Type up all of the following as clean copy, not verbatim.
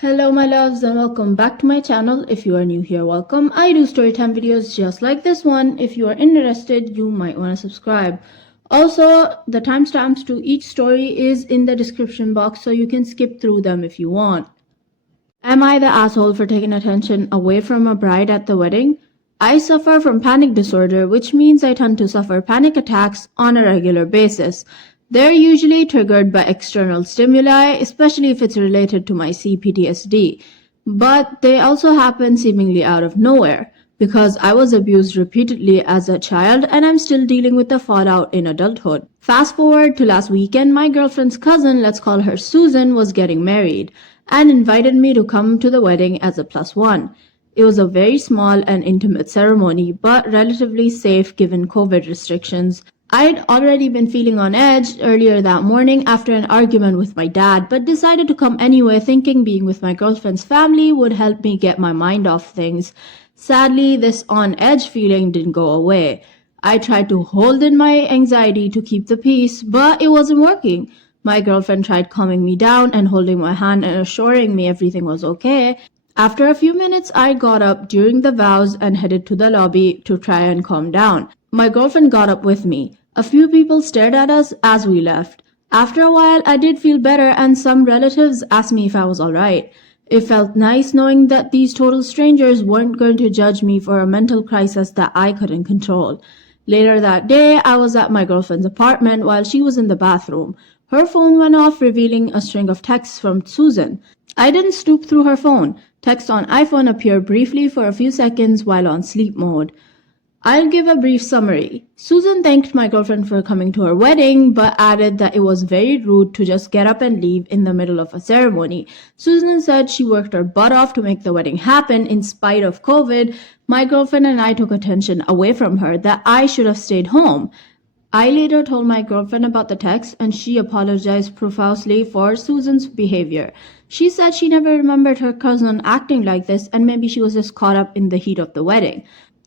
Hello my loves and welcome back to my channel. If you are new here, welcome. I do storytime videos just like this one. If you are interested, you might want to subscribe. Also, the timestamps to each story is in the description box so you can skip through them if you want. Am I the asshole for taking attention away from a bride at the wedding? I suffer from panic disorder, which means I tend to suffer panic attacks on a regular basis. They're usually triggered by external stimuli, especially if it's related to my CPTSD. But they also happen seemingly out of nowhere, because I was abused repeatedly as a child and I'm still dealing with the fallout in adulthood. Fast forward to last weekend, my girlfriend's cousin, let's call her Susan, was getting married and invited me to come to the wedding as a plus one. It was a very small and intimate ceremony, but relatively safe given COVID restrictions. I'd already been feeling on edge earlier that morning after an argument with my dad, but decided to come anyway, thinking being with my girlfriend's family would help me get my mind off things. Sadly, this on edge feeling didn't go away. I tried to hold in my anxiety to keep the peace, but it wasn't working. My girlfriend tried calming me down and holding my hand and assuring me everything was okay. After a few minutes, I got up during the vows and headed to the lobby to try and calm down. My girlfriend got up with me. A few people stared at us as we left. After a while, I did feel better and some relatives asked me if I was alright. It felt nice knowing that these total strangers weren't going to judge me for a mental crisis that I couldn't control. Later that day, I was at my girlfriend's apartment while she was in the bathroom. Her phone went off, revealing a string of texts from Susan. I didn't snoop through her phone. Text on iPhone appeared briefly for a few seconds while on sleep mode. I'll give a brief summary. Susan thanked my girlfriend for coming to her wedding, but added that it was very rude to just get up and leave in the middle of a ceremony. Susan said she worked her butt off to make the wedding happen in spite of COVID. My girlfriend and I took attention away from her that I should have stayed home. I later told my girlfriend about the text and she apologized profusely for Susan's behavior. She said she never remembered her cousin acting like this and maybe she was just caught up in the heat of the wedding.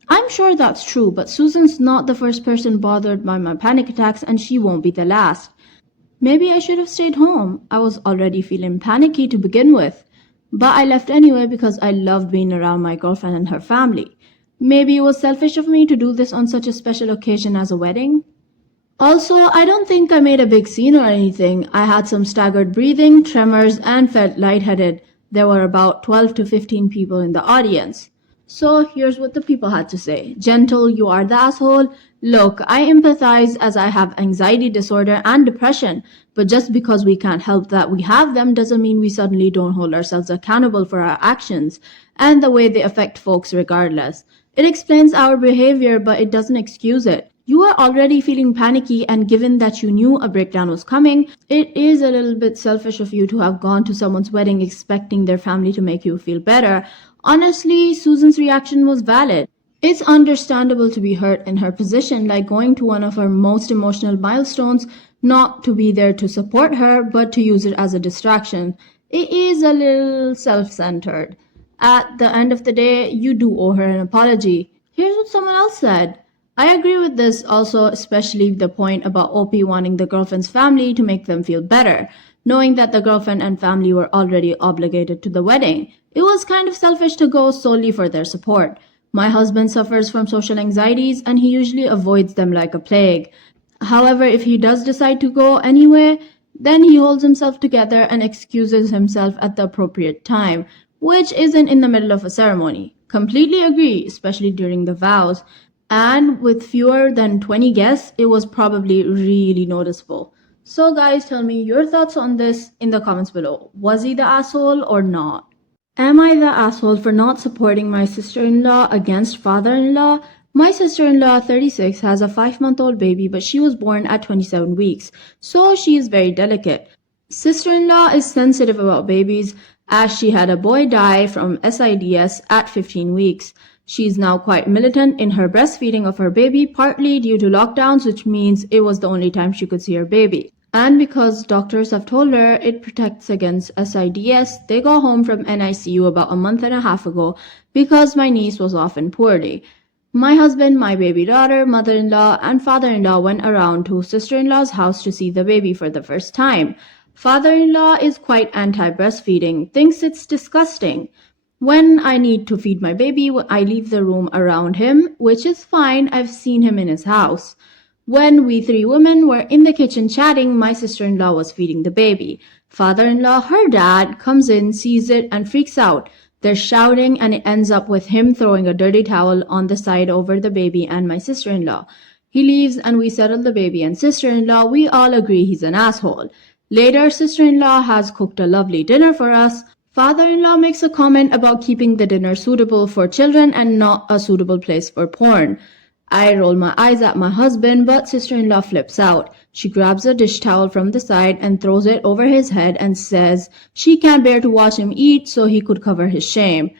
I'm sure that's true, but Susan's not the first person bothered by my panic attacks and she won't be the last. Maybe I should have stayed home. I was already feeling panicky to begin with. But I left anyway because I loved being around my girlfriend and her family. Maybe it was selfish of me to do this on such a special occasion as a wedding. Also, I don't think I made a big scene or anything. I had some staggered breathing, tremors, and felt lightheaded. There were about 12 to 15 people in the audience. So here's what the people had to say. Gentle, you are the asshole. Look, I empathize as I have anxiety disorder and depression, but just because we can't help that we have them doesn't mean we suddenly don't hold ourselves accountable for our actions and the way they affect folks regardless. It explains our behavior, but it doesn't excuse it. You are already feeling panicky, and given that you knew a breakdown was coming, it is a little bit selfish of you to have gone to someone's wedding expecting their family to make you feel better. Honestly, Susan's reaction was valid. It's understandable to be hurt in her position, like going to one of her most emotional milestones, not to be there to support her, but to use it as a distraction. It is a little self-centered. At the end of the day, you do owe her an apology. Here's what someone else said. I agree with this also, especially the point about OP wanting the girlfriend's family to make them feel better, knowing that the girlfriend and family were already obligated to the wedding. It was kind of selfish to go solely for their support. My husband suffers from social anxieties and he usually avoids them like a plague. However, if he does decide to go anyway, then he holds himself together and excuses himself at the appropriate time, which isn't in the middle of a ceremony. Completely agree, especially during the vows. And with fewer than 20 guests, it was probably really noticeable. So guys, tell me your thoughts on this in the comments below. Was he the asshole or not? Am I the asshole for not supporting my sister-in-law against father-in-law? My sister-in-law, 36, has a 5-month-old baby, but she was born at 27 weeks, so she is very delicate. Sister-in-law is sensitive about babies, as she had a boy die from SIDS at 15 weeks. She is now quite militant in her breastfeeding of her baby, partly due to lockdowns, which means it was the only time she could see her baby. And because doctors have told her it protects against SIDS, they got home from NICU about a month and a half ago because my niece was often poorly. My husband, my baby daughter, mother-in-law, and father-in-law went around to sister-in-law's house to see the baby for the first time. Father-in-law is quite anti-breastfeeding, thinks it's disgusting. When I need to feed my baby, I leave the room around him, which is fine. I've seen him in his house. When we three women were in the kitchen chatting, my sister-in-law was feeding the baby. Father-in-law, her dad, comes in, sees it, and freaks out. They're shouting, and it ends up with him throwing a dirty towel on the side over the baby and my sister-in-law. He leaves, and we settle the baby and sister-in-law. We all agree he's an asshole. Later, sister-in-law has cooked a lovely dinner for us. Father-in-law makes a comment about keeping the dinner suitable for children and not a suitable place for porn. I roll my eyes at my husband, but sister-in-law flips out. She grabs a dish towel from the side and throws it over his head and says she can't bear to watch him eat, so he could cover his shame.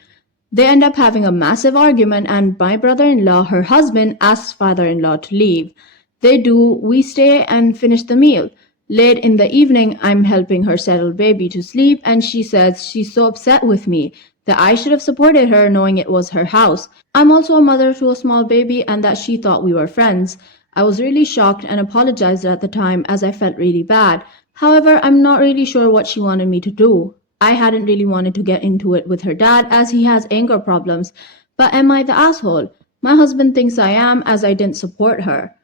They end up having a massive argument, and my brother-in-law, her husband, asks father-in-law to leave. They do. We stay and finish the meal. Late in the evening, I'm helping her settle baby to sleep, and she says she's so upset with me that I should have supported her knowing it was her house. I'm also a mother to a small baby and that she thought we were friends. I was really shocked and apologized at the time as I felt really bad. However, I'm not really sure what she wanted me to do. I hadn't really wanted to get into it with her dad as he has anger problems. But am I the asshole? My husband thinks I am as I didn't support her.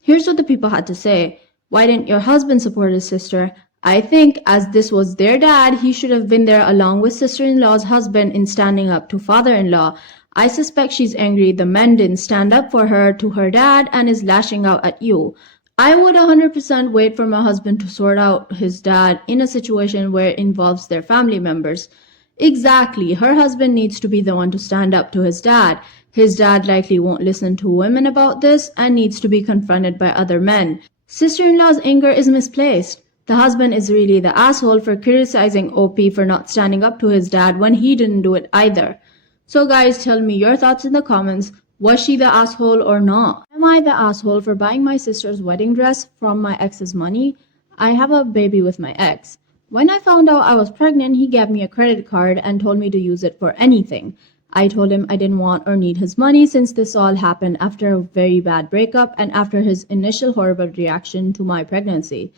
Here's what the people had to say. Why didn't your husband support his sister? I think as this was their dad, he should have been there along with sister-in-law's husband in standing up to father-in-law. I suspect she's angry the men didn't stand up for her to her dad and is lashing out at you. I would 100% wait for my husband to sort out his dad in a situation where it involves their family members. Exactly, her husband needs to be the one to stand up to his dad. His dad likely won't listen to women about this and needs to be confronted by other men. Sister-in-law's anger is misplaced. The husband is really the asshole for criticizing OP for not standing up to his dad when he didn't do it either. So guys, tell me your thoughts in the comments. Was she the asshole or not? Am I the asshole for buying my sister's wedding dress from my ex's money? I have a baby with my ex. When I found out I was pregnant, he gave me a credit card and told me to use it for anything. I told him I didn't want or need his money since this all happened after a very bad breakup and after his initial horrible reaction to my pregnancy.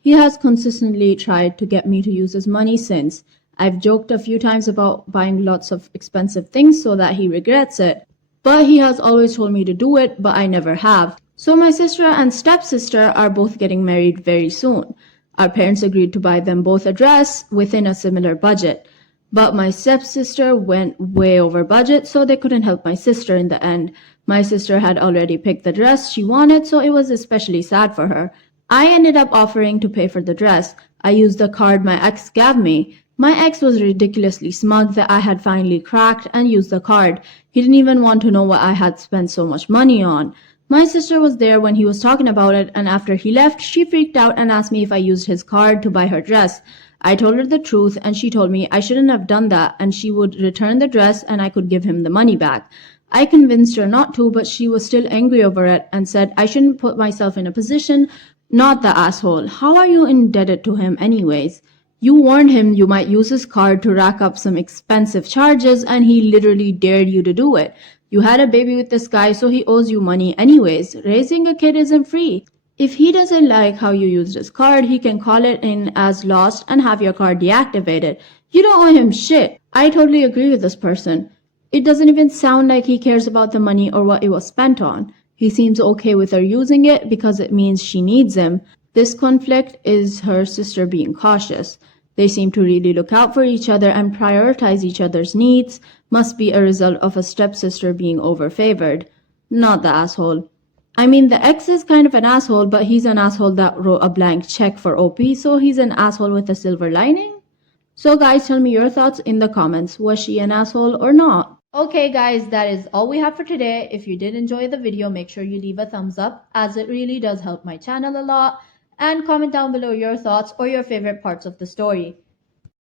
He has consistently tried to get me to use his money since. I've joked a few times about buying lots of expensive things so that he regrets it. But he has always told me to do it, but I never have. So my sister and stepsister are both getting married very soon. Our parents agreed to buy them both a dress within a similar budget. But my stepsister went way over budget, so they couldn't help my sister in the end. My sister had already picked the dress she wanted, so it was especially sad for her. I ended up offering to pay for the dress. I used the card my ex gave me. My ex was ridiculously smug that I had finally cracked and used the card. He didn't even want to know what I had spent so much money on. My sister was there when he was talking about it, and after he left, she freaked out and asked me if I used his card to buy her dress. I told her the truth, and she told me I shouldn't have done that, and she would return the dress and I could give him the money back. I convinced her not to, but she was still angry over it and said I shouldn't put myself in a position. Not the asshole. How are you indebted to him anyways? You warned him you might use his card to rack up some expensive charges and he literally dared you to do it. You had a baby with this guy, so he owes you money anyways. Raising a kid isn't free. If he doesn't like how you used his card, he can call it in as lost and have your card deactivated. You don't owe him shit. I totally agree with this person. It doesn't even sound like he cares about the money or what it was spent on. He seems okay with her using it because it means she needs him. This conflict is her sister being cautious. They seem to really look out for each other and prioritize each other's needs. Must be a result of a stepsister being overfavored. Not the asshole. I mean, the ex is kind of an asshole, but he's an asshole that wrote a blank check for OP, so he's an asshole with a silver lining? So guys, tell me your thoughts in the comments. Was she an asshole or not? Okay guys, that is all we have for today. If you did enjoy the video, make sure you leave a thumbs up as it really does help my channel a lot. And comment down below your thoughts or your favorite parts of the story.